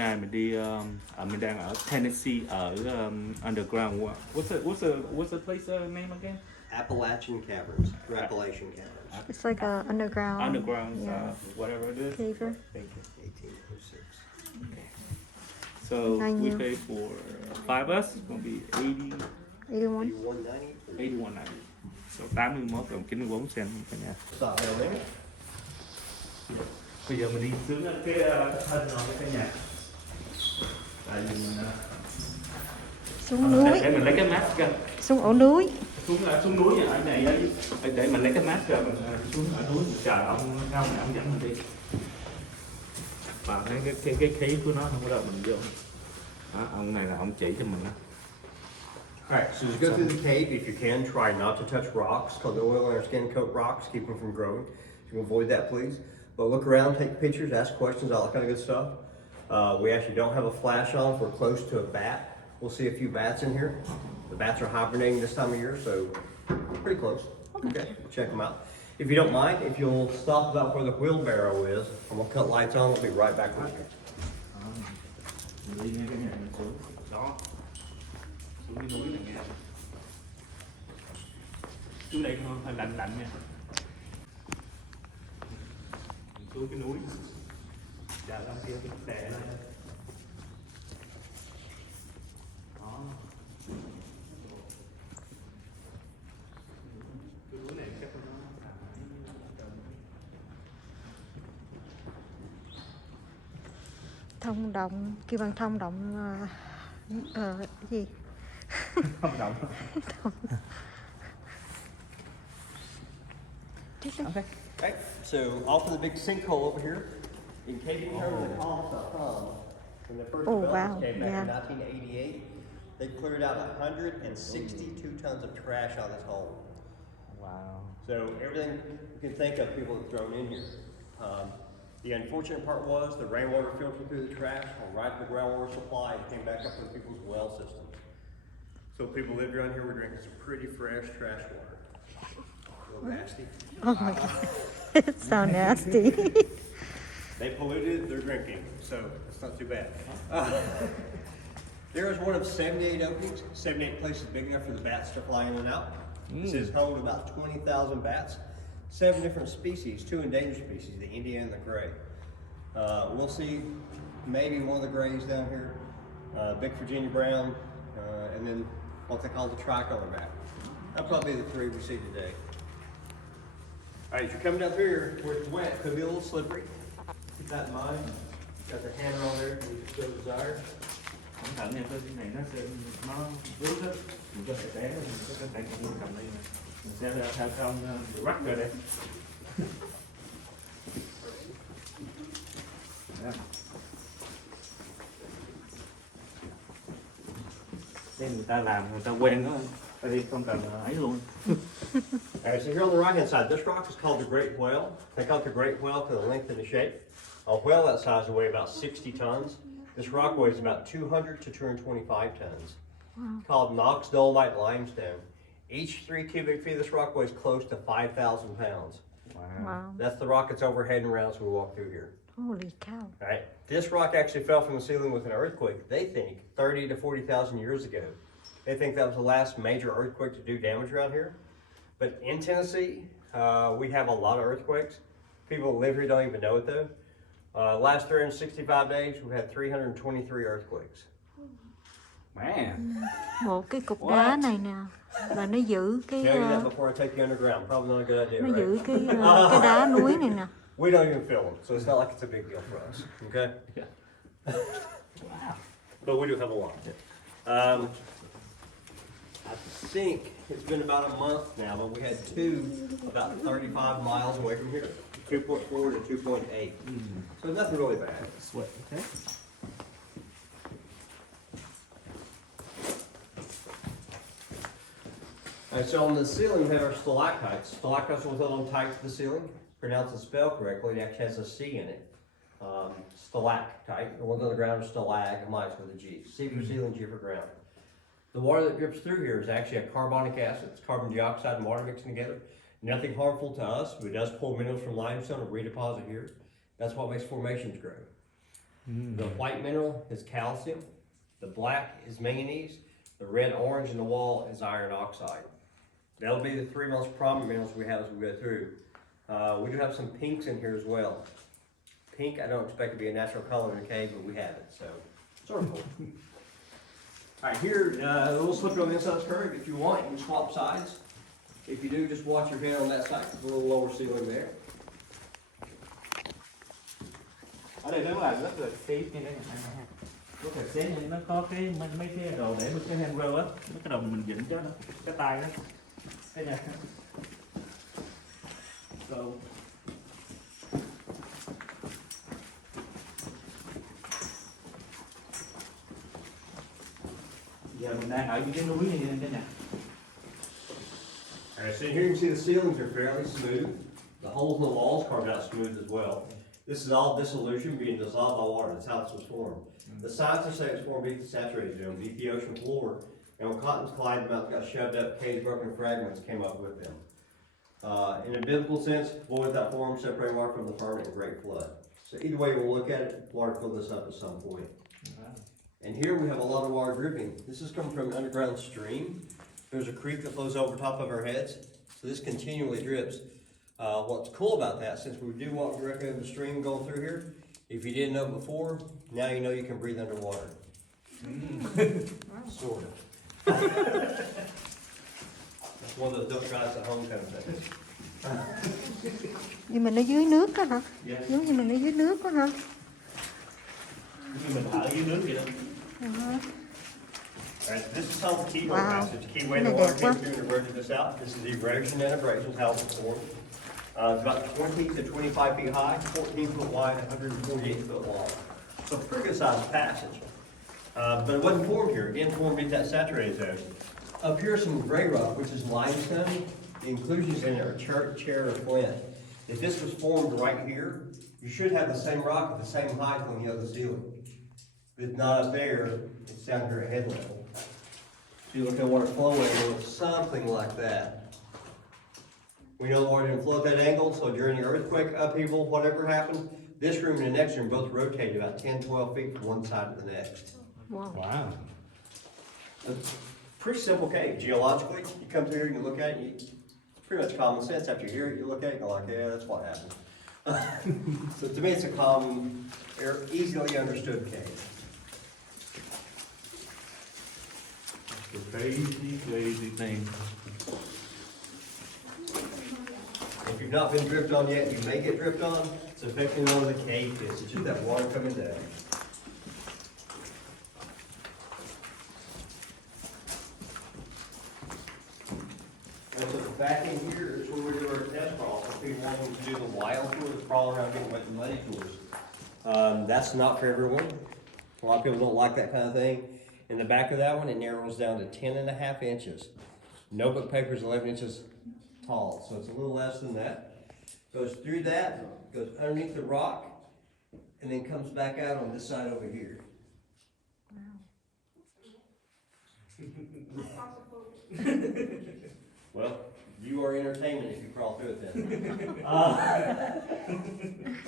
Này mình đi mình đang ở Tennessee ở underground. What's the place name again? Appalachian Caverns, or Appalachian Caverns, It's like a underground. Yeah. Whatever it is. Caver. Thank you. 1806. Okay. So Nine we year. pay for 5 of us. It's gonna be 80, 81. 8190. 81.90. So 81 cộng 94 cent cả nhà. Stop down there. Bây giờ mình đi xuống cái thân nó cái nhà. Tại vì mình Xuống núi. để mình lấy cái map ra. Xuống ổ núi. Xuống núi nhà ở này để mình lấy cái map ra mình xuống ở núi mình chờ ông dẫn mình đi. Và cái khí của nó không có đâu mình vô. Đó, ông này là ông chỉ cho mình đó. Alright, so as you go through the cave, if you can, try not to touch rocks, because the oil in our skin coat rocks, keep them from growing. You can avoid that, please. But look around, take pictures, ask questions, all that kind of good stuff. We actually don't have a flash on if we're close to a bat. We'll see a few bats in here. The bats are hibernating this time of year, so pretty close. Okay, check them out. If you don't mind, if you'll stop about where the wheelbarrow is, and we'll cut lights on, we'll be right back with you. Đi ngay cái nhà mình xuống đó. Xuống cái núi này nha. Xuống đây không hơi lạnh lạnh nha. Xuống cái núi. Chờ ra kia cái đè lên. Đó. Cái núi này chắc nó Thông động. Kêu bằng thông động. Gì? không động. Okay. Right. So off of the big sinkhole over here, in case you heard the call when the first Oh, developments wow. came back Yeah. in 1988, they cleared out 162 tons of trash on this hole. Wow. So everything you can think of, people have thrown in here. The unfortunate part was the rainwater filtered through the trash, went right to the groundwater supply, and came back up to people's well systems. So people lived around here were drinking some pretty fresh trash water. A little nasty. Oh my God. It's so nasty. They polluted their drinking, so it's not too bad. There is one of 78 openings, 78 places big enough for the bats to fly in and out. This is home to about 20,000 bats, 7 different species, 2 endangered species, the Indian and the gray. We'll see maybe one of the grays down here, big Virginia brown, and then what they call the tricolor bat. That'll probably be the 3 we see today. All right, as you're coming down through here, where it's wet, it could be a little slippery. Keep that in mind. Got the hammer on there if you so desire. Cẩn thận nha, cái này nó sẽ rớt hết. Mình có thể té, mình có thể không cầm đây nè. Mình sẽ theo không bị rắc rồi đây. Đây người ta làm, người ta quen đó. Tại vì không cần ấy luôn. Alright, so here on the right hand side, this rock is called the Great Whale. They call it the Great Whale because of the length and the shape. A whale that size will weigh about 60 tons. This rock weighs about 200 to 225 tons. Wow. Called Knox Dolomite Limestone. Each 3 cubic feet of this rock weighs close to 5,000 pounds. Wow. That's the rock that's overhead and around as we walk through here. Holy cow. Alright, this rock actually fell from the ceiling with an earthquake, they think, 30 to 40,000 years ago. They think that was the last major earthquake to do damage around here. But in Tennessee, we have a lot of earthquakes. People that live here don't even know it though. Last 365 days, we've had 323 earthquakes. Man. Một cái cục đá này nè là nó giữ cái Tell you that before I take you underground. Probably not a good idea, nó right? giữ cái đá núi này nè. We don't even feel them, so it's not like it's a big deal for us. Okay. Yeah. Wow. But we do have a lot. I think it's been about a month now, but we had 2 about 35 miles away from here, 2.4 to 2.8. So nothing really bad. Sweat, okay. Alright, so on the ceiling we have our stalactites. Stalactites was held on tight to the ceiling. Pronounce the spell correctly, it actually has a C in it. Stalactite. The ones on the ground are stalagmites with a G. C for ceiling, G for ground. The water that drips through here is actually a carbonic acid. It's carbon dioxide and water mixing together. Nothing harmful to us, but it does pull minerals from limestone and redeposit here. That's what makes formations grow. The white mineral is calcium, the black is manganese, the red orange in the wall is iron oxide. That'll be the three most prominent minerals we have as we go through. We do have some pinks in here as well. Pink, I don't expect to be a natural color in a cave, but we have it, so sort of cool. All right, here, a little slippery on the inside of the curve. If you want, you can swap sides. If you do, just watch your head on that side. There's a little lower ceiling there. Ở đây nó là rất là safe như thế này. Có thể xé nhưng nó có cái mấy cái đồ để một cái handrail á, mấy cái đồ mình vịn cho nó, cái tay đó. Đây nè. So. Giờ mình đang ở những cái núi như thế nè. Alright, so here you can see the ceilings are fairly smooth. The holes in the walls carved out smooth as well. This is all dissolution being dissolved by water. That's how this was formed. The scientists say it was formed beneath the saturated zone, beneath the ocean floor. And when continents collided, the mountains got shoved up, caves, broken fragments came up with them. In a biblical sense, void without form, separating water from the firmament in great flood. So either way we'll look at it, water filled this up at some point. And here we have a lot of water dripping. This is coming from an underground stream. There's a creek that flows over top of our heads, so this continually drips. What's cool about that, since we do walk directly over the stream going through here, if you didn't know before, now you know you can breathe underwater. Sort of. That's one of those don't try this at home kind of things. Nhưng mà nó dưới nước đó hả? Yeah. Giống như mình ở dưới nước đó hả? Như mình thở dưới nước vậy đó. Alright, this is called the keyhole Wow. passage. Key way the water came through and eroded this out. This is erosion and abrasion, how it's formed. It's about 20 to 25 feet high, 14 foot wide, 148 foot long. So it's a pretty good sized passage. But it wasn't formed here. Again, formed beneath that saturated zone. Up here is some gray rock, which is limestone. The inclusions in it are chair or flint. If this was formed right here, you should have the same rock at the same height when you have the ceiling. If it's not up there, it's down here at head level. So you look at water flowing, it looks something like that. We know the water didn't flow at that angle, so during the earthquake upheaval, whatever happened, this room and the next room both rotated about 10, 12 feet from one side to the next. Wow. Wow. It's a pretty simple cave. Geologically, you come through here and you look at it, it's pretty much common sense. After you hear it, you look at it and go like, yeah, that's what happened. So to me, it's a common, easily understood cave. The crazy thing. If you've not been dripped on yet, you may get dripped on. It's affecting one of the cave pits. It's just that water coming down. And so the back in here is where we do our test crawls. If people want to do the wild tour, the crawl around getting wet and muddy tours. That's not for everyone. A lot of people don't like that kind of thing. In the back of that one, it narrows down to 10.5 inches. Notebook paper is 11 inches tall, so it's a little less than that. Goes through that, goes underneath the rock, and then comes back out on this side over here. Well, you are entertainment if you crawl through it then.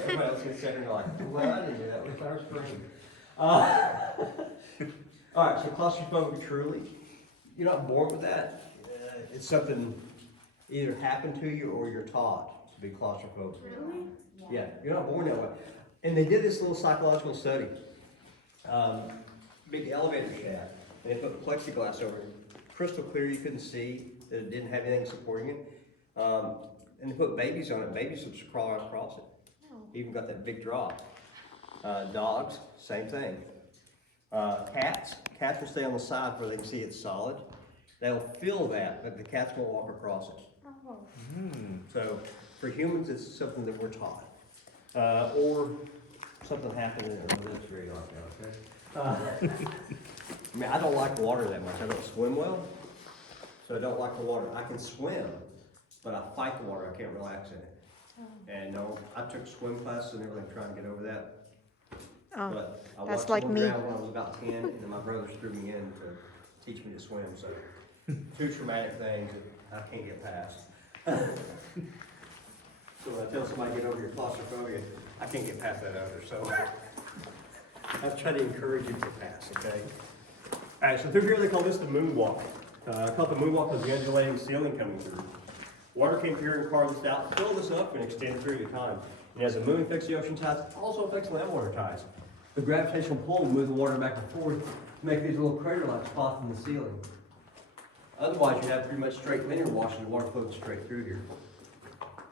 Everybody else gets second like, well, I didn't do that with our spring. All right, so claustrophobic truly, you're not born with that. It's something either happened to you or you're taught to be claustrophobic. Really? Yeah, you're not born that way. And they did this little psychological study. Big elevator shaft. And they put plexiglass over it. Crystal clear, you couldn't see that it didn't have anything supporting it. And they put babies on it. Babies would crawl right across it. Even got that big drop. Dogs, same thing. Cats will stay on the side where they can see it's solid. They'll feel that, but the cats won't walk across it. So for humans, it's something that we're taught. Or something happened in there. Well, that's very odd now, okay? I mean, I don't like water that much. I don't swim well, so I don't like the water. I can swim, but I fight the water. I can't relax in it. And no, I took swim classes and everything trying to get over that. Oh, But I that's watched like someone me. drown when I was about 10, and then my brothers threw me in to teach me to swim. So two traumatic things that I can't get past. So when I tell somebody get over your claustrophobia, I can't get past that other. So I've tried to encourage you to pass, okay? All right, so through here they call this the Moonwalk. I call it the Moonwalk because the undulating ceiling coming through. Water came here and carved this out, fill this up for an extended period of time. And as the moon affects the ocean tides, it also affects land water tides. The gravitational pull moves the water back and forth to make these little crater-like spots in the ceiling. Otherwise, you have pretty much straight linear wash and the water flows straight through here.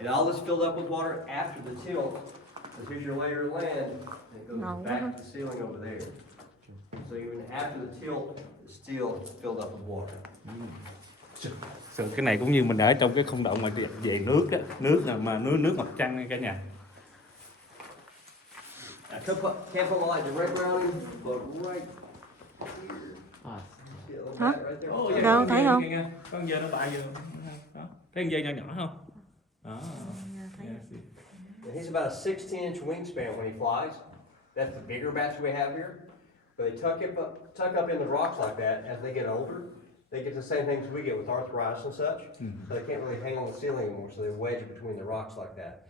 And all this filled up with water after the tilt. So here's your layer of land, and it goes back to the ceiling over there. So even after the tilt, it's still filled up with water. So cái này cũng như mình ở trong cái không động mà về nước đó, nước nào mà nước mặt trăng nha cả nhà. Can't put light right around him, but right here. See it like that right there? Đâu, thấy không? Có con dơi nó bại vô. Đó. Thấy con dơi nhỏ nhỏ không? Đó. And he's about a 16-inch wingspan when he flies. That's the bigger bats we have here. But they tuck up in the rocks like that. As they get older, they get the same things we get with arthritis and such. So they can't really hang on the ceiling anymore, so they wedge between the rocks like that.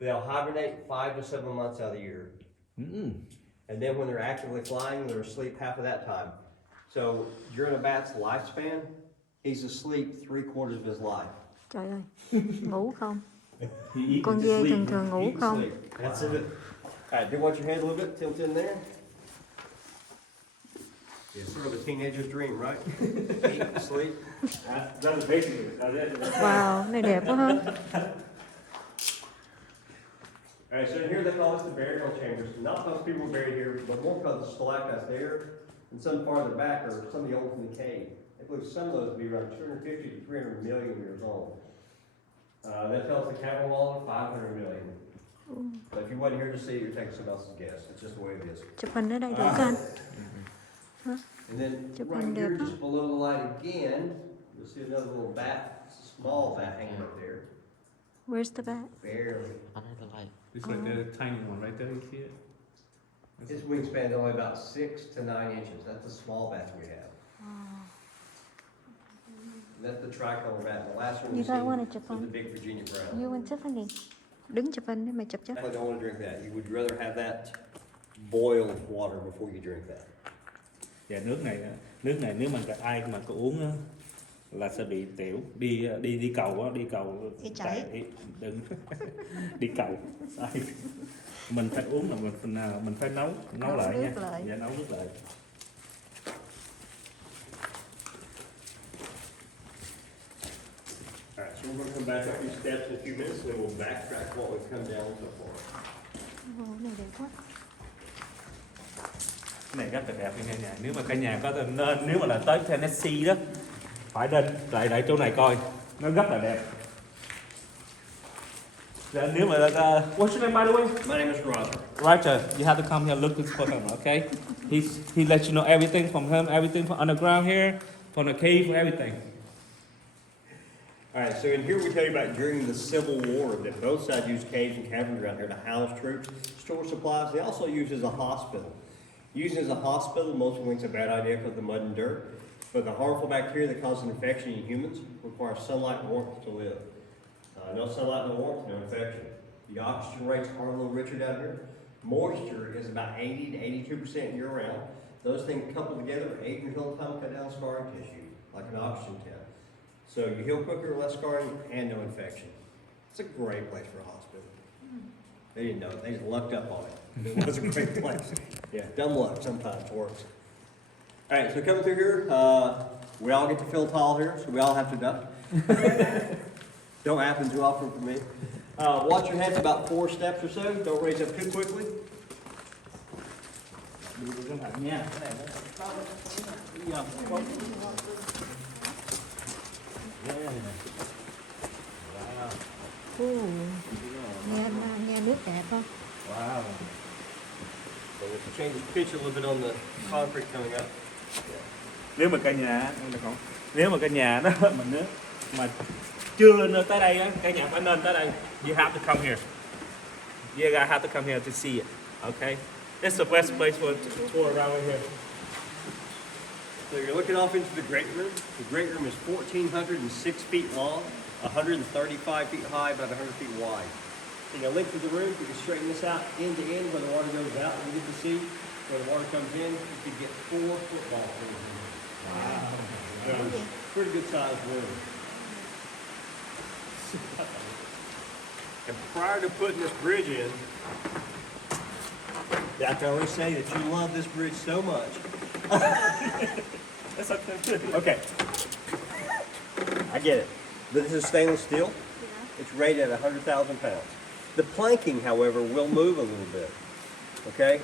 They'll hibernate 5 to 7 months out of the year. And then when they're actively flying, they're asleep half of that time. So during a bat's lifespan, he's asleep 3/4 of his life. Trời ơi, ngủ không? Con dê thường thường ngủ không? That's it. Alright, do you want your hand a little bit tilted in there? It's sort of a teenager's dream, right? Eat, sleep. That is basically. Wow, này đẹp quá ha. Alright, so here they call this the burial chambers. Not most people are buried here, but more because the stalactites there and some farther back are some of the old from the cave. They believe some of those to be around 250 to 300 million years old. That tells the cavern wall of 500 million. But if you wasn't here to see it, you're taking someone else's guess. It's just the way it is. Chụp hình ở đây thử coi. And then right here, just below the light again, you'll see another little bat, small bat hanging up there. Where's the bat? Barely. It's like the tiny one right there, you see it? His wingspan is only about 6 to 9 inches. That's the small bats we have. That's the tricolor bat. The last one You you see don't want to chụp is the hình. big Virginia brown. You want Tiffany? Đứng chụp hình đi, mày chụp chứ. I don't want to drink that. You would rather have that boiled water before you drink that. Dạ nước này nếu mà ai mà có uống á, là sẽ bị tiểu, đi cầu á, đi cầu đừng đi cầu. Sai. Mình phải uống là mình phải nấu lại nha. Dạ nấu nước lại. Alright, so we're going to come back up these steps in a few minutes, and then we'll backtrack what we've come down so far. Này đẹp quá. Cái này rất là đẹp nha cả nhà. Nếu mà cả nhà có nên, nếu mà là tới Tennessee đó, phải đến lại chỗ này coi, nó rất là đẹp. Nếu mà what's your name by the way? My name is Roger. Roger, you have to come here look for him, okay? He lets you know everything from him, everything from underground here, from the cave, everything. Alright, so in here we tell you about during the Civil War that both sides used caves and caverns around here to house troops, store supplies. They also used as a hospital. Using as a hospital, most people think it's a bad idea because of the mud and dirt, but the harmful bacteria that cause an infection in humans require sunlight and warmth to live. No sunlight, no warmth, no infection. The oxygen rates are a little richer down here. Moisture is about 80 to 82% year round. Those things coupled together, aid in heal time, cut down scarring tissue, like an oxygen tent. So you heal quicker, less scarring, and no infection. It's a great place for a hospital. They didn't know it, they just lucked up on it. It was a great place. Yeah, dumb luck sometimes works. All right, so coming through here, we all get to feel tall here, so we all have to duck. Don't happen too often for me. Watch your head for about 4 steps or so. Don't raise up too quickly. Nghe nước đẹp không? Wow. So we'll change the pitch a little bit on the concrete coming up. Nếu mà cả nhà đó mà chưa lên tới đây á, cả nhà phải nên tới đây. You have to come here. You guys have to come here to see it. Okay? It's the best place for a tour around here. So you're looking off into the great room. The great room is 1,406 feet long, 135 feet high, about 100 feet wide. So you length of the room, you can straighten this out end to end where the water goes out, and you get to see When the water comes in, you could get 4 football fields in here. Wow. So it's pretty good sized room. And prior to putting this bridge in, I can always say that you love this bridge so much. That's okay. Okay. I get it. But this is stainless steel. It's rated at 100,000 pounds. The planking, however, will move a little bit. Okay?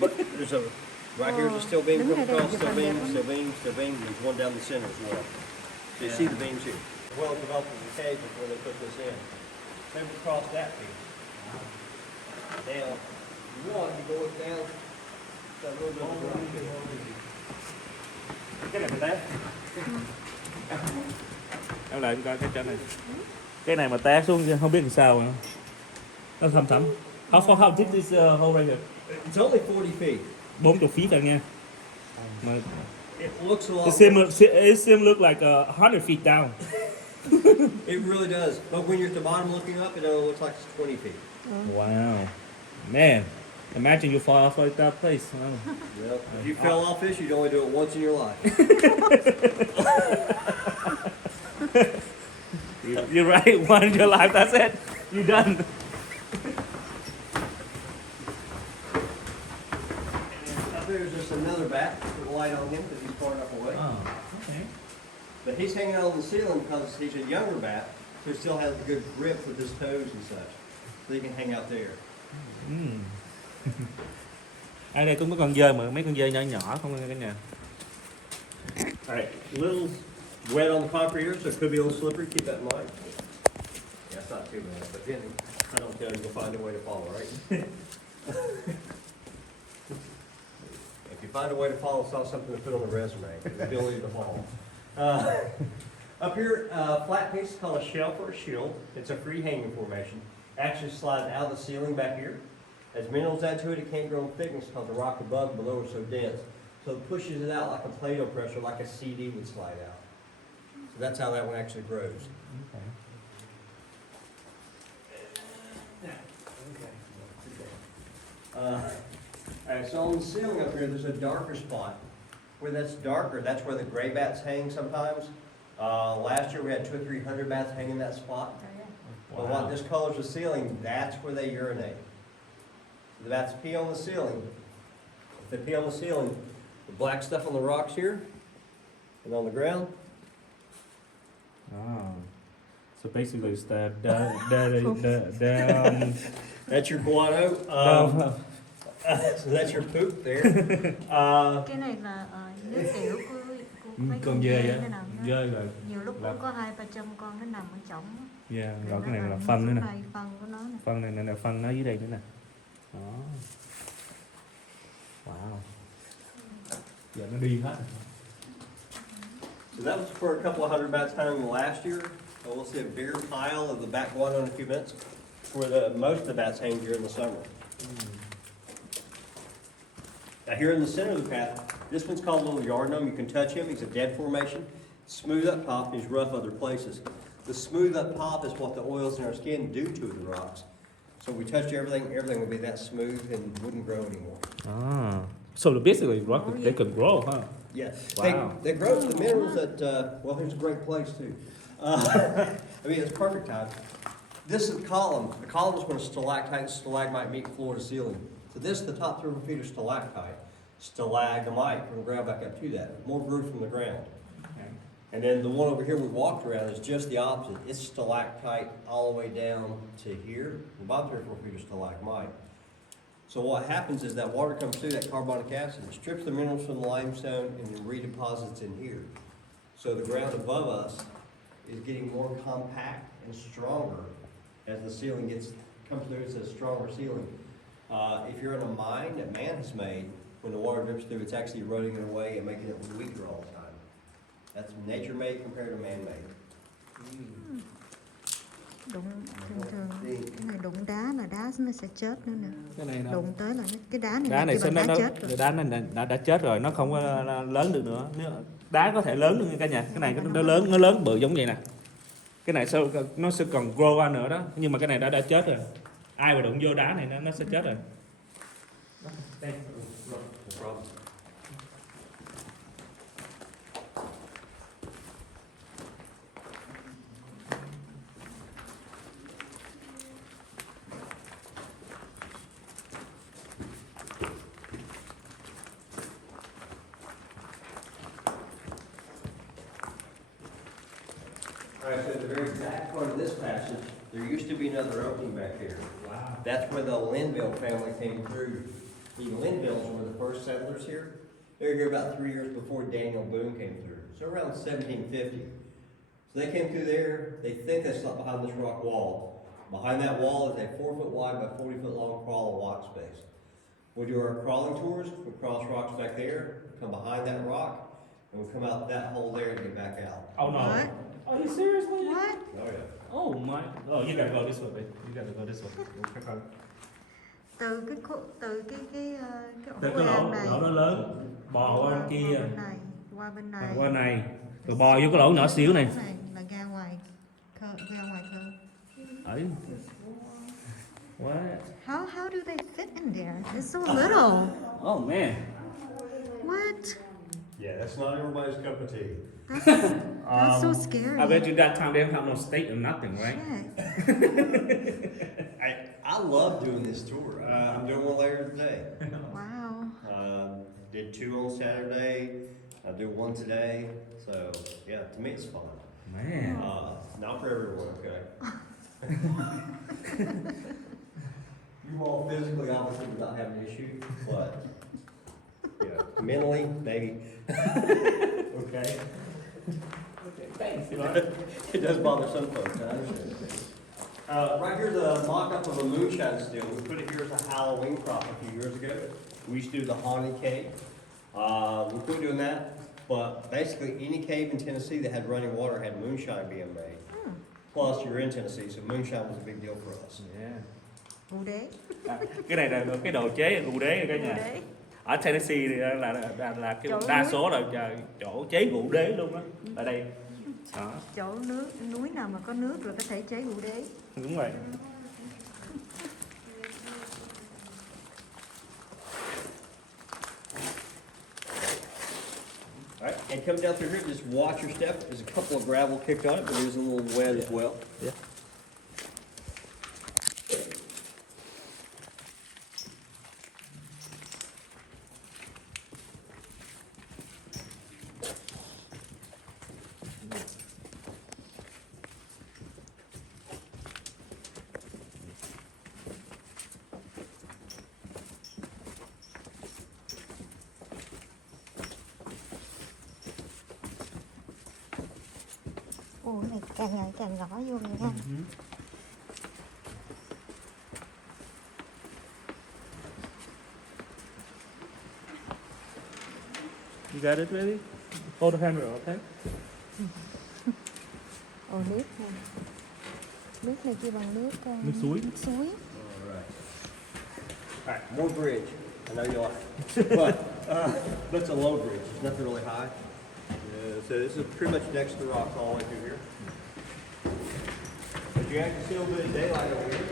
But there's a, right here's a steel beam coming across, steel beam, steel beam, steel beam, and there's one down the center as well. So you see the beams here. Well developed as a cage before they put this in. Same across that beam. Down. You want to go it down. Got a little bit of rock here. Cái này phải té. Em lại coi cái chân này. Cái này mà té xuống không biết làm sao nữa. Nó thâm thẳm. How deep is hole right here? It's only 40 feet. 40 feet thôi nha. Mà It looks a lot. it seems look like 100 feet down. It really does. But when you're at the bottom looking up, it only looks like it's 20 feet. Wow. Man, imagine you fall off like that place. Wow. Yep. If you fell off this, you'd only do it once in your life. You're right, one in your life, that's it. You're done. Up there's just another bat with a light on him because he's far enough away. Oh, okay. But he's hanging on the ceiling because he's a younger bat who still has a good grip with his toes and such. So he can hang out there. Ở đây cũng có con dơi mà mấy con dơi nhỏ nhỏ không cả nhà. Alright, a little wet on the concrete here, so it could be a little slippery. Keep that in mind. Yeah, it's not too bad, but then I don't tell you, you'll find a way to follow, right? If you find a way to follow, it's not something to put on the resume. The ability to follow. Up here, flat piece is called a shelf or a shield. It's a free hanging formation. Actually slides out of the ceiling back here. As minerals add to it, it can't grow in thickness because the rock above and below are so dense. So it pushes it out like a Play-Doh pressure, like a CD would slide out. So that's how that one actually grows. Alright, so on the ceiling up here, there's a darker spot. Where that's darker, that's where the gray bats hang sometimes. Last year we had 200 or 300 bats hanging in that spot. But what this colors the ceiling, that's where they urinate. So the bats pee on the ceiling. If they pee on the ceiling, the black stuff on the rocks here and on the ground. Oh. So basically it's the That's your guano. So that's your poop there. Cái này là nước tiểu của mấy con dơi nó á, nằm đó. dơi rồi. Nhiều lúc cũng có 200-300 con nó nằm ở trỏng. Yeah, Rồi rồi nó cái này là nằm phân nữa nè. xuống đây, phân của nó nè. Phân này là phân nó dưới đây nữa nè. Đó. Wow. Giờ nó đi hết. So that was for a couple of hundred bats hung last year. So we'll see a bigger pile of the bat guano in a few minutes. Where most of the bats hang during the summer. Now here in the center of the path, this one's called a little yard gnome. You can touch him. He's a dead formation. Smooth up top, and he's rough other places. The smooth up top is what the oils in our skin do to the rocks. So we touch everything would be that smooth and wouldn't grow anymore. Ah. So basically rock they can grow, huh? Yeah. Wow. They grow the minerals that, well, here's a great place too. I mean, it's perfect time. This is a column. The column is when a stalactite and stalagmite meet floor to ceiling. So this, the top 3 feet are stalactite. Stalagmite from the ground back up to that. More groove from the ground. Okay. And then the one over here we walked around is just the opposite. It's stalactite all the way down to here. The bottom 3 or 4 feet are stalagmite. So what happens is that water comes through that carbonic acid, it strips the minerals from the limestone and then redeposits in here. So the ground above us is getting more compact and stronger as the ceiling comes through. It's a stronger ceiling. If you're in a mine that man has made, when the water drips through, it's actually eroding it away and making it weaker all the time. That's nature-made compared to man-made. Đụng thường cái này đụng đá là đá nó sẽ chết nữa nè. Cái này nó Đụng tới là cái đá này, đá này kêu bằng đá chết rồi. đá này đã chết rồi, nó không có lớn được nữa. Nếu đá có thể lớn được cả nhà. Cái này nó lớn bự giống vậy nè. Cái này nó sẽ còn grow ra nữa đó, nhưng mà cái này đã chết rồi. Ai mà đụng vô đá này nó sẽ chết rồi. Thanks. No problem. All right, so at the very back part of this passage, there used to be another opening back here. Wow. That's where the Linville family came through. The Linvilles were the first settlers here. They were here about 3 years before Daniel Boone came through, so around 1750. So they came through there. They think they slept behind this rock wall. Behind that wall is a 4-foot wide by 40-foot long crawl of walk space. We do our crawling tours. We cross rocks back there, come behind that rock, and we come out that hole there and get back out. Oh no. What? Are you seriously? What? Oh yeah. Oh my. Oh, you gotta go this way, babe. You gotta go this way. Từ cái Từ ổ cái lỗ hang này nó lớn, bò qua bên kia, qua bên này, qua này, rồi bò vô cái lỗ nhỏ xíu này. Cái này là ra ngoài khơi. Ấy. What? How do they fit in there? It's so little. Oh man. What? Yeah, that's not everybody's cup of tea. That's so scary. I bet you that time they don't have no state or nothing, right? Shit. I love doing this tour. I'm doing one later today. Wow. Did 2 on Saturday. I'll do 1 today. So yeah, to me it's fun. Man. Not for everyone, okay? You all physically obviously do not have an issue, but yeah, mentally maybe. Okay. Thanks. It does bother some folks, I understand. Right here's a mock-up of a moonshine still. We put it here as a Halloween prop a few years ago. We used to do the haunted cave. We quit doing that, but basically any cave in Tennessee that had running water had moonshine being made. Plus, you're in Tennessee, so moonshine was a big deal for us. Yeah. Ngũ đế. Cái này là cái đồ chế gù đế cả Ngũ nhà. đế. Ở Tennessee thì là cái Chỗ đa nước. số là chỗ chế gù đế luôn á. Ở đây. Đó. Chỗ núi nào mà có nước rồi có thể chế ngũ đế. Đúng vậy. All right, and coming down through here, just watch your step. There's a couple of gravel kicked on it, but there's a little wet as well. Yeah. Ồ, cái này càng ngày càng gõ vô rồi ha. You got it ready? Hold the camera, okay? Ồ, nước này. Nước này kia bằng nước Nước suối. Nước suối. All right, more bridge. I know you like it. But it's a low bridge. It's nothing really high. So this is pretty much next to the rocks all the way through here. But you actually see a little bit of daylight over here.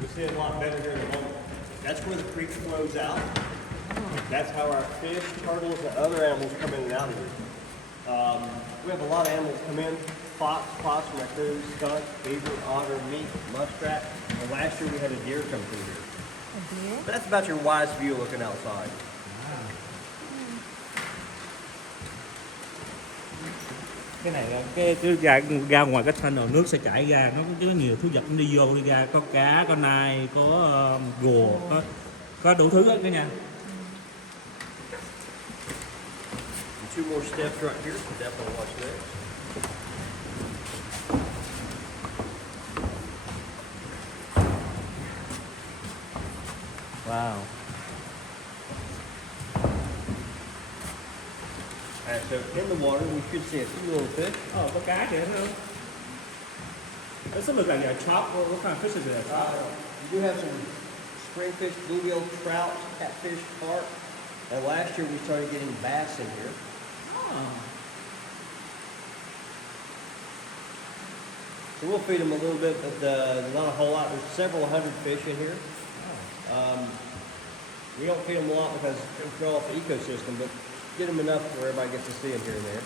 You see it a lot better here in a moment. That's where the creek flows out. That's how our fish, turtles, and other animals come in and out of here. We have a lot of animals come in. Fox, possum, raccoon, skunk, beaver, otter, mink, muskrat. And last year we had a deer come through here. A deer. But that's about your widest view looking outside. Cái này là cái ra ngoài cái tunnel nước sẽ chảy ra, nó có nhiều thứ vật nó đi vô đi ra, có cá, có nai, có rùa, có đủ thứ hết cả nhà. And 2 more steps right here, so definitely watch this. Wow. Alright, so in the water we should see a few little fish. Có cá kìa thấy không? This looks like a chop. What kind of fish is it? You do have some springfish, bluegill, trout, catfish, carp. And last year we started getting bass in here. So we'll feed them a little bit, but not a whole lot. There's several hundred fish in here. We don't feed them a lot because they throw off the ecosystem, but get them enough where everybody gets to see them here and there.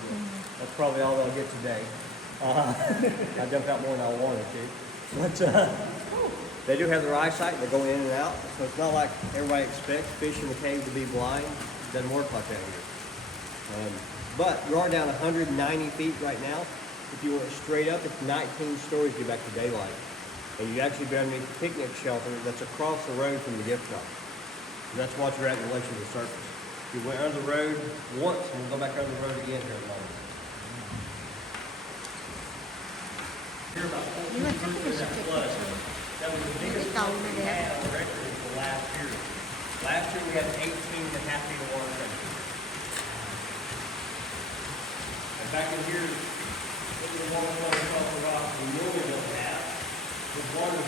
That's probably all they'll get today. I dumped out more than I wanted to. But they do have their eyesight. They go in and out. So it's not like everybody expects fish in the cave to be blind. It doesn't work like that here. But you are down 190 feet right now. If you went straight up, it's 19 stories to get back to daylight. And you actually be underneath the picnic shelter that's across the road from the gift shop. And that's what you're at in relation to the surface. You went under the road once and we'll go back under the road again here in a moment. Here about 14 years that flood. That was the biggest flood we had on record for last year. Last year we had 18 and a half feet of water coming. And back in here, look at the water flowing across the rock we normally don't have. The water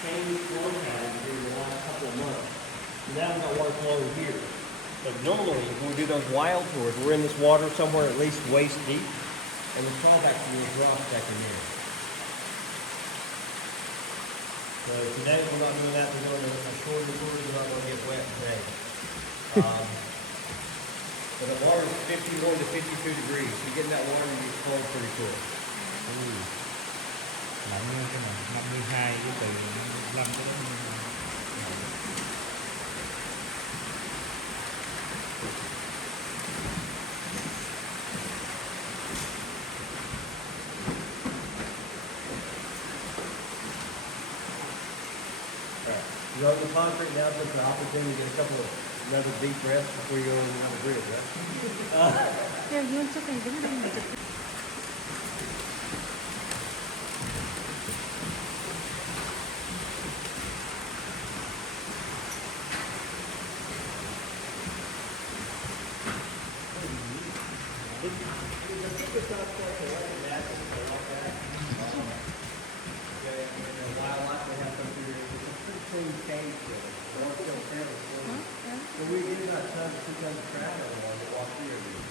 changed flow patterns during the last couple of months. So now we've got water flowing here. But normally, when we do those wild tours, we're in this water somewhere at least waist deep, and we crawl back to these rocks back in here. So today we're not doing that. We're doing a shorter tour. We're not going to get wet today. But the water is 51 to 52 degrees. So you get in that water and you get cold pretty quick. Lạnh như thế này, 52 với từ 5 tới 52. You're on the concrete now, so it's an opportunity to get a couple of another deep breaths before you go on another bridge, right? Theo Dương trước này đứng đây mà chụp. So we get about tons of 2 tons of crab every morning to walk through here.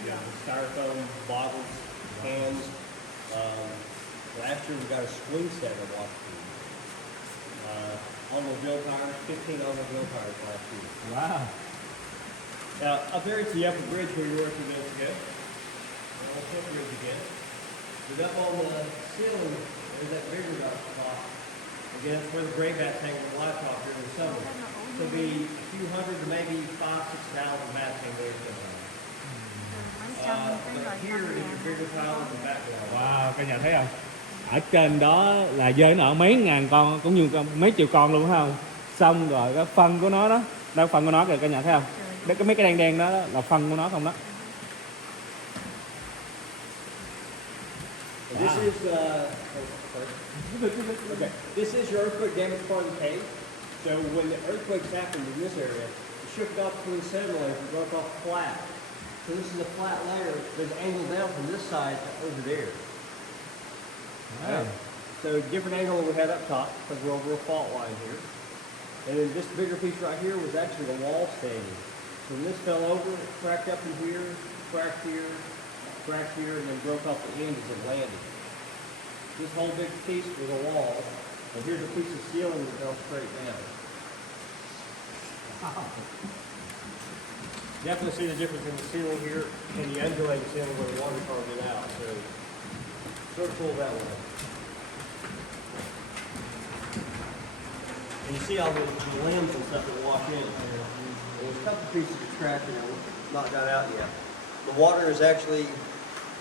The styrofoam bottles, cans. Last year we got a swing set to walk through. Automobile tires, 15 automobile tires last year. Wow. Now, up there at the upper bridge where you were a few minutes ago, on the bridge again, but up on the ceiling, there's that bigger spot. Again, that's where the gray bats hang with the livestock during the summer. So it'll be a few hundred to maybe 5,000-6,000 bats hang there sometimes. But here is your bigger pile in the background. Wow, cả nhà thấy không? Ở trên đó là dơi nó ở mấy ngàn con, cũng như mấy triệu con luôn phải không? Xong rồi cái phân của nó đó, đó phân của nó kìa cả nhà thấy không? Đấy, cái mấy cái đen đen đó là phân của nó không đó. This is okay. This is your earthquake damaged part of the cave. So when the earthquakes happened in this area, it shook it off between sediment layers and broke off flat. So this is a flat layer that's angled down from this side to over there. Wow. So different angle than we had up top because we're over a fault line here. And then this bigger piece right here was actually the wall standing. So when this fell over, it cracked up in here, cracked here, and then broke off the end as it landed. This whole big piece was a wall, and here's a piece of ceiling that fell straight down. Wow. Definitely see the difference in the ceiling here and the undulating ceiling where the water carved it out. So sort of cool that way. And you see all the limbs and stuff that wash in. There's a couple pieces of trash that are not got out yet. The water is actually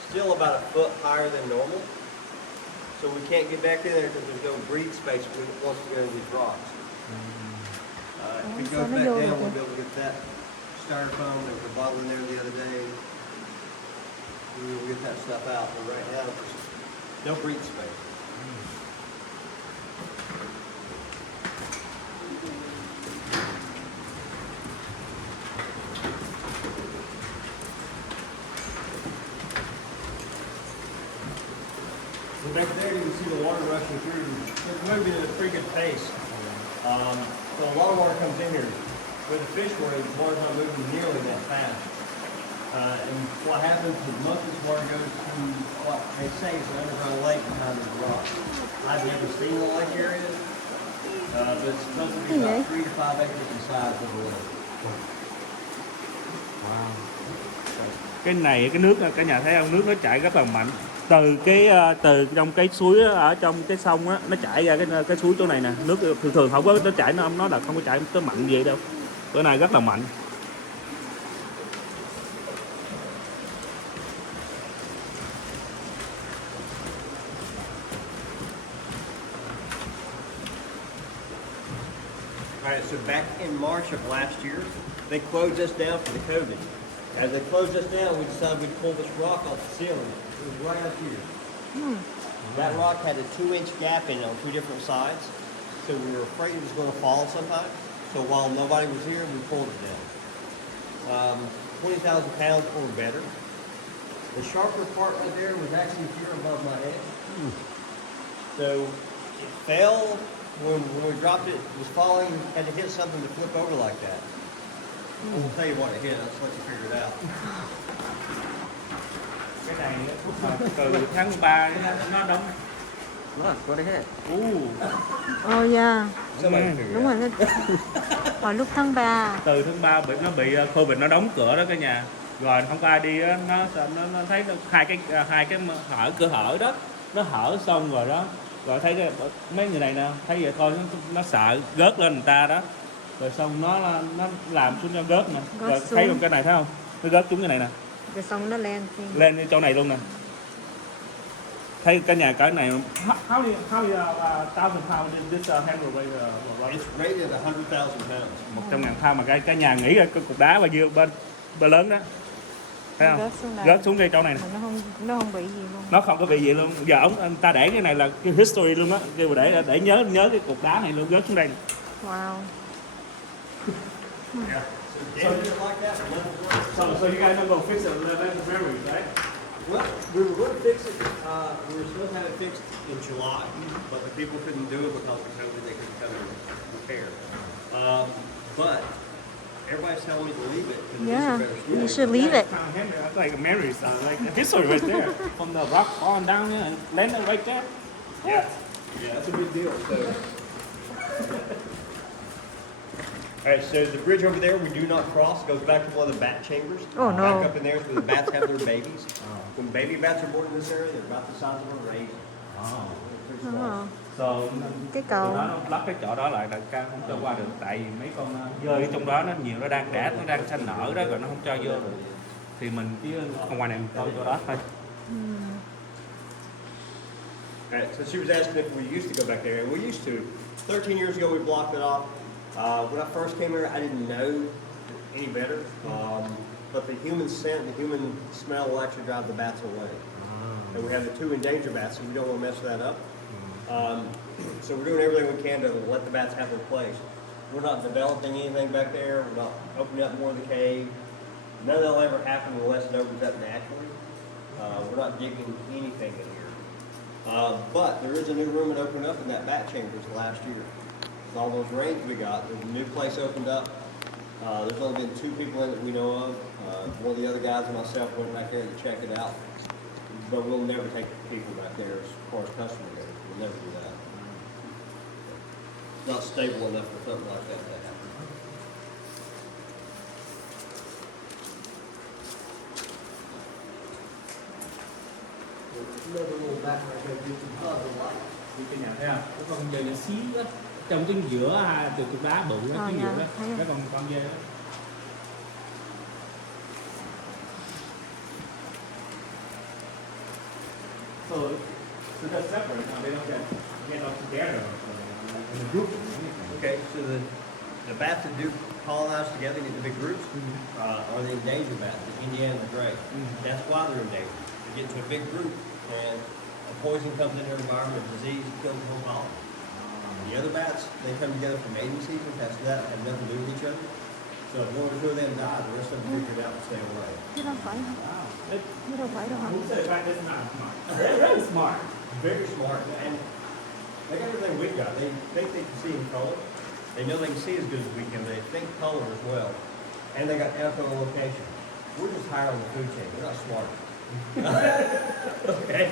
still about a foot higher than normal. So we can't get back in there because there's no breathe space once we go into these rocks. If it goes back down, we'll be able to get that styrofoam. There was a bottle in there the other day. We'll get that stuff out. But right now, there's no breathe space. So back there you can see the water rushing through. It's moving at a pretty good pace. So a lot of water comes in here. Where the fish were, the water's not moving nearly that fast. And what happens is most of this water goes to what they say is an underground lake behind these rocks. I've never seen the lake area. But it's supposed to be Yeah. about 3 to 5 acres in size overall. Wow. Cái này cái nước cả nhà thấy không, nước nó chảy rất là mạnh từ từ trong cái suối á, ở trong cái sông á, nó chảy ra cái suối chỗ này nè. Nước thường thường không có nó chảy, nó là không có chảy tới mạnh vậy đâu, bữa nay rất là mạnh. Alright, so back in March of last year, they closed us down for the COVID. As they closed us down, we decided we'd pull this rock off the ceiling. It was right up here. That rock had a 2-inch gap in it on 2 different sides, so we were afraid it was going to fall sometime. So while nobody was here, we pulled it down. 20,000 pounds or better. The sharper part right there was actually here above my head. So it fell when we dropped it. It was falling, had to hit something to flip over like that. I won't tell you what it hit. I'll just let you figure it out. Cái này từ tháng 3 nó đóng. Look, what it hit. Yeah. Somebody figure Đúng it out. rồi. Vào lúc tháng 3. Từ tháng 3 nó bị Covid, nó đóng cửa đó cả nhà. Rồi không có ai đi á, nó thấy hai cái cửa hở đó, nó hở xong rồi đó. Rồi thấy mấy người này nè, thấy vậy thôi nó sợ gớt lên người ta đó. Rồi xong nó làm xuống cho gớt nè. Rồi thấy không, cái này thấy không? Nó gớt xuống cái này nè. Rồi xong nó lên Lên chỗ này luôn nè. Thấy cả nhà cái này how 1,000 pounds did this handle weigh? It's rated 100,000 pounds. 100.000 pound, mà cả nhà nghĩ là cái cục đá bao nhiêu bên lớn đó. Thấy không? Rớt xuống cái chỗ này nè. Nó không bị gì luôn. Nó không có bị gì luôn. Giờ ông ta để cái này là cái history luôn á, kêu để nhớ cái cục đá này luôn, rớt xuống đây. Wow. Yeah. So damage it like that. So you guys are going to fix it in February, right? Well, we were going to fix it. We were supposed to have it fixed in July, but the people couldn't do it because of COVID. They couldn't come and repair. But everybody's telling me to leave it. 'Cause it is a Yeah, better story. you should leave it. That's like a memory, like a history right there. From the rock on down there and landed right there. Yeah, that's a big deal. So, all right. So the bridge over there we do not cross. Goes back to one of the bat chambers. Oh, no. Back up in there is where the bats have their babies. When baby bats are born in this area, they're about the size of a raisin. Pretty small. So Cái cầu. nó lắp cái chỗ đó lại là không cho qua được, tại vì mấy con dơi ở trong đó nó nhiều, nó đang đẻ, nó đang sanh nở đó, rồi nó không cho vô được. Thì mình chỉ không qua này mình coi chỗ đó thôi. Alright, so she was asking if we used to go back there, and we used to. 13 years ago, we blocked it off. When I first came here, I didn't know any better, but the human scent, the human smell will actually drive the bats away. And we have the 2 endangered bats, so we don't want to mess that up. So we're doing everything we can to let the bats have their place. We're not developing anything back there. We're not opening up more of the cave. None of that'll ever happen unless it opens up naturally. We're not digging anything in here. But there is a new room that opened up in that bat chambers last year. With all those rains we got, there's a new place opened up. There's only been 2 people in it we know of. One of the other guys and myself went back there to check it out. But we'll never take people back there as far as customer goes. We'll never do that. It's not stable enough for something like that to happen. Another little back right there, do some puzzle like. Cái nhà thấy không? Cái con dơi nhỏ xíu đó, trong cái giữa từ cục đá bự đó, cái giữa đó, cái con dơi đó. So that's separate. Now they don't get all together in a group. Okay, so the bats that do colonize together in the big groups are the endangered bats, the Indian and the gray. That's why they're endangered. They get into a big group and a poison comes in their environment, disease kills the whole colony. The other bats, they come together for mating season, past that have nothing to do with each other. So if 1 or 2 of them die, the rest of them figure it out and stay away. Chứ đâu phải hả? Chứ đâu phải đâu hả? Who said that is not smart? Very smart. Very smart, and they got everything we've got. They think they can see in color. They know they can see as good as we can. They think color as well. And they got echolocation. We're just higher on the food chain. We're not smart. Okay?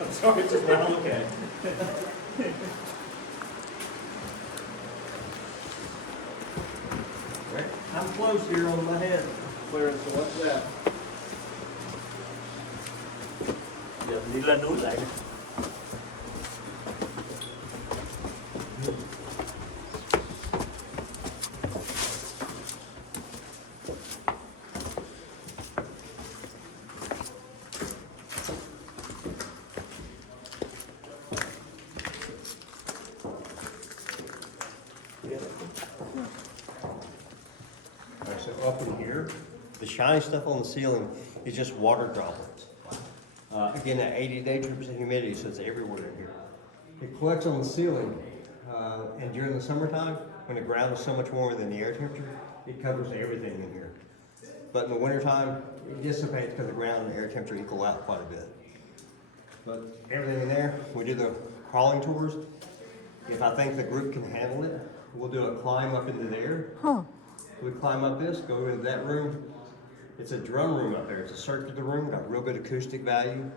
I'm sorry, it's just not okay. close here on my head. Clearance, so what's that? Giờ đi lên núi lại. Alright, so up in here, the shiny stuff on the ceiling is just water droplets. Again, at 80 to 80% humidity, so it's everywhere in here. It collects on the ceiling, and during the summertime, when the ground is so much warmer than the air temperature, it covers everything in here. But in the wintertime, it dissipates because the ground and the air temperature equal out quite a bit. But everything in there, we do the crawling tours. If I think the group can handle it, we'll do a climb up into there. Huh. We climb up this, go into that room. It's a drum room up there. It's a circular room, got real good acoustic value.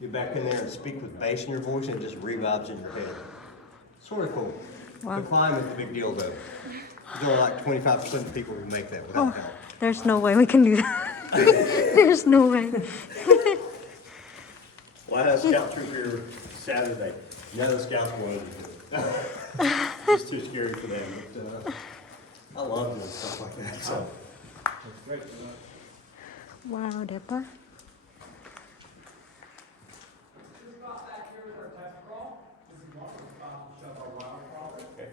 Get back in there and speak with bass in your voice and it just revives in your head. Sort of cool. Wow. The climb is the big deal though. There's only like 25% of people who make that without help. There's no way we can do that. There's no way. Well, I had a scout troop here Saturday. None of the scouts wanted to do it. It's too scary for them. But, I love doing stuff like that. So. Wow, đẹp quá. Okay.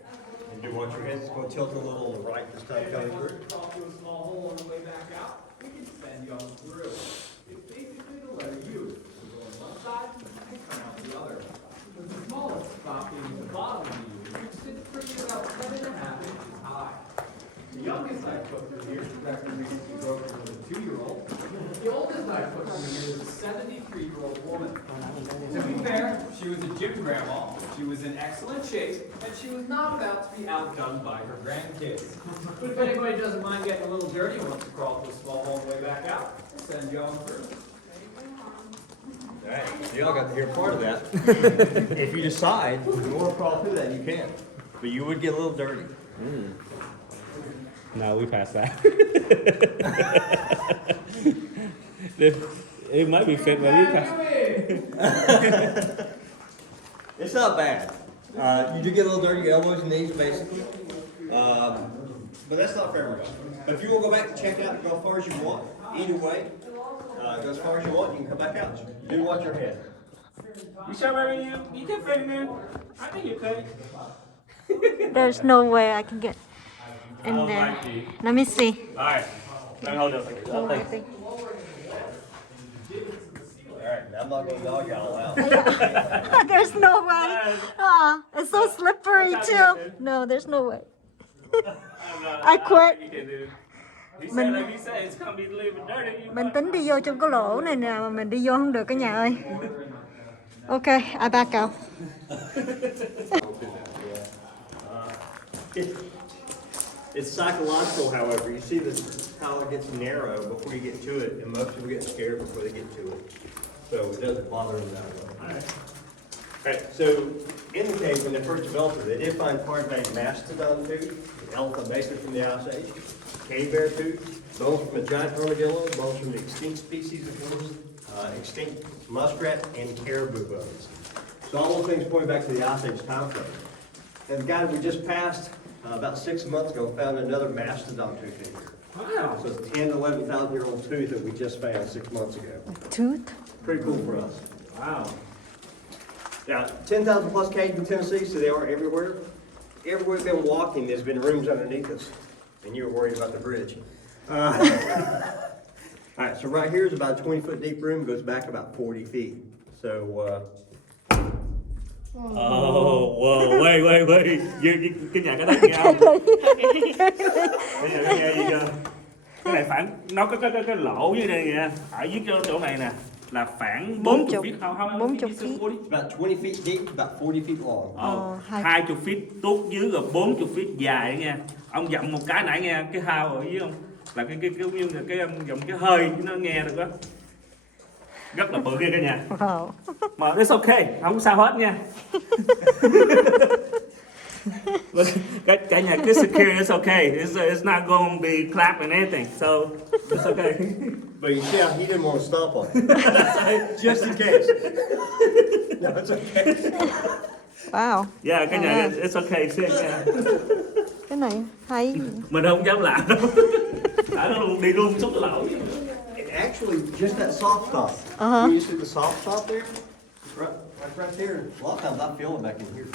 And you want your heads going to tilt a little on the right this time coming through? Talk to a small hole on the way back out. We can send you on through. It's basically the letter U. We go on one side and turn out the other. With the smallest stop being the bottom of the U, which sits pretty about 7.5 inches high. The youngest I put through here represents the growth of a 2-year-old. The oldest I put through here is a 73-year-old woman. To be fair, she was a gym grandma, she was in excellent shape, and she was not about to be outdone by her grandkids. But if anybody doesn't mind getting a little dirty and wants to crawl to a small hole on the way back out, we'll send you on through. All right, so y'all got to hear part of that. If you decide you want to crawl through that, you can. But you would get a little dirty. No, we passed that. It might be fit, but we passed. It's not bad. You do get a little dirty, your elbows and knees, basically. But that's not for everybody. But if you want to go back and check it out and go as far as you want, either way, go as far as you want, you can come back out. Do watch your head. You sure, baby? You can fit, man. I think you could. There's no way I can get in there. Let me see. All right. Let me hold it. Oh, I think. Alright, now I'm not going to dog y'all out. There's no way. It's so slippery too. No, there's no way. I quit. Mình tính đi vô trong cái lỗ này nè mà mình đi vô không được cả nhà ơi. Ok, I back out. It's psychological, however. You see this how it gets narrow before you get to it, and most people get scared before they get to it. So it doesn't bother them that way. Alright, so in the cave, when they first developed it, they did find part of a mastodon tooth, an elephant basically from the Ice Age, cave bear tooth, bones from a giant armadillo, bones from an extinct species of horse, extinct muskrat, and caribou bones. So all those things point back to the Ice Age time frame. And the guy that we just passed, about 6 months ago, found another mastodon tooth in here. Wow. So it's a 10 to 11,000 year old tooth that we just found 6 months ago. Tooth? Pretty cool for us. Wow. Now, 10,000 plus caves in Tennessee, so they are everywhere. Everywhere we've been walking, there's been rooms underneath us. And you were worried about the bridge. All right, so right here is about a 20-foot deep room, goes back about 40 feet. So, Oh, whoa, wait. Cái nhà cái đó nghe không? Cái nhà nó nghe gì chưa? Cái này phản, nó có cái lỗ dưới đây kìa. Ở dưới chỗ này nè, là phản 40 feet. How 40 feet. about 20 feet deep, about 40 feet long. 20 feet tuốt dưới rồi 40 feet dài nha. Ông dậm một cái nãy nghe cái hao ở dưới không? Là cái như là cái dậm cái hơi nó nghe được đó. Rất là bự kia cả nhà. Wow. Mà it's okay, không sao hết nha. But cả nhà cứ secure, it's okay. It's not going to be clapping anything, so it's okay. But you see how he didn't want to stomp on it. Just in case. No, it's okay. Wow. Yeah, cả nhà, it's okay. See, yeah. Cái này hay. Mình không dám làm đâu. Đã nó luôn đi luôn xuống cái lỗ. And actually, just that soft stop. When you see the soft stop there, right there. A lot of times I feel it back in here.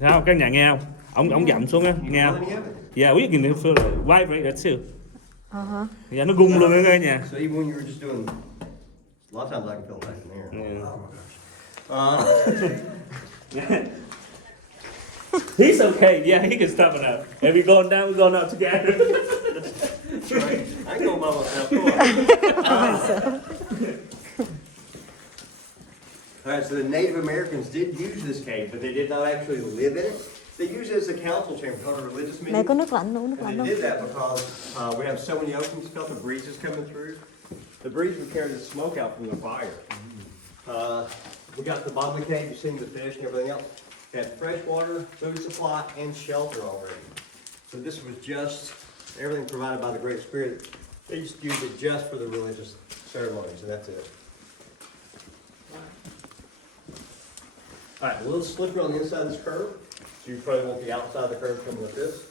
Sao các nhà nghe không? Ông dậm xuống á, nghe không? Yeah, we can feel it vibrate that too. Yeah, nó gung luôn á cả nhà. So even when you were just doing, a lot of times I can feel it back in there. Yeah. Oh my gosh. He's okay. Yeah, he can stop it up. If we're going down, we're going up together. That's right. I ain't going by myself. Come on. All right, so the Native Americans did use this cave, but they did not actually live in it. They used it as a council chamber called a religious meeting. Này có nước lạnh luôn, nước lạnh And they luôn. did that because we have so many openings, felt the breezes coming through. The breeze would carry the smoke out from the fire. We got the Butler cave, you've seen the fish and everything else. Had fresh water, food supply, and shelter already. So this was just everything provided by the Great Spirit. They just used it just for the religious ceremonies, and that's it. All right, a little slippery on the inside of this curve, so you probably want the outside of the curve coming like this.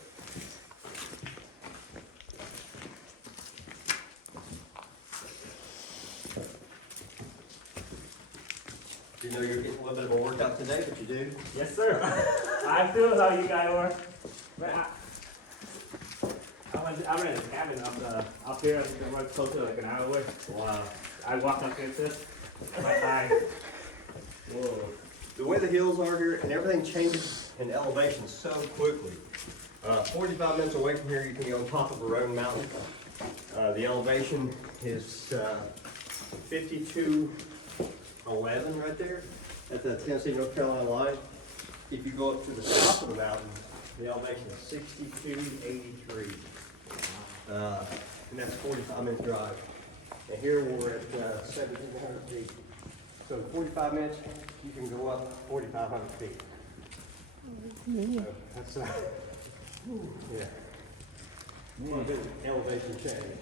You know you're getting a little bit of a workout today, but you do. Yes, sir. I feel how you guys were. I ran a cabin up here, right close to like an hour away. Wow. I walked up against this. My thigh. Whoa. The way the hills are here, and everything changes in elevation so quickly. 45 minutes away from here, you can be on top of a road mountain. The elevation is 5211 right there at the Tennessee-North Carolina line. If you go up to the top of the mountain, the elevation is 6283. And that's 45 minute drive. And here we're at 1,700 feet. So in 45 minutes, you can go up 4,500 feet. So that's, yeah. A bit of elevation change.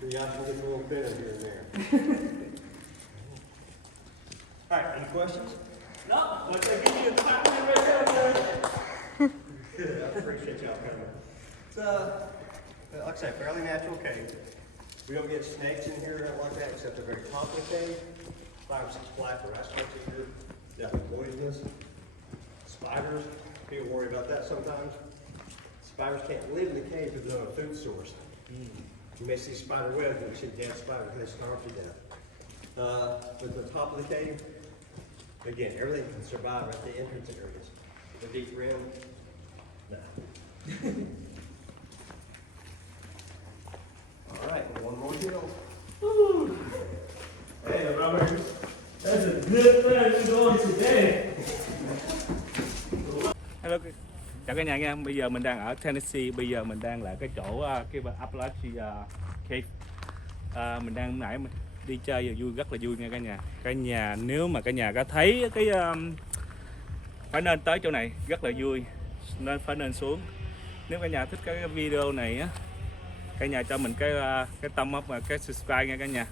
So you actually get a little bit of here and there. All right, any questions? No, once I give you the top right there, sir. Good, I appreciate y'all coming. It's, like I say, fairly natural cave. We don't get snakes in here or nothing like that, except the very top of the cave. 5 or 6 flat rattlesnakes in here, definitely poisonous. Spiders, people worry about that sometimes. Spiders can't live in the cave if there's no food source. You may see spider webs, but you see dead spiders, they starve to death. But the top of the cave, again, everything can survive at the entrance areas. The deep rim, no. All right, one more hill. Woo. Hey, Robert, that's a good place to go today. Hello, chào cả nhà nghe. Bây giờ mình đang ở Tennessee. Bây giờ mình đang lại cái chỗ cái Appalachian Caverns. Mình đang nãy mình đi chơi và vui, rất là vui nha cả nhà. Cả nhà nếu mà cả nhà có thấy cái phải nên tới chỗ này, rất là vui. Nên phải nên xuống. Nếu cả nhà thích cái video này á, cả nhà cho mình cái thumb up và cái subscribe nha cả nhà.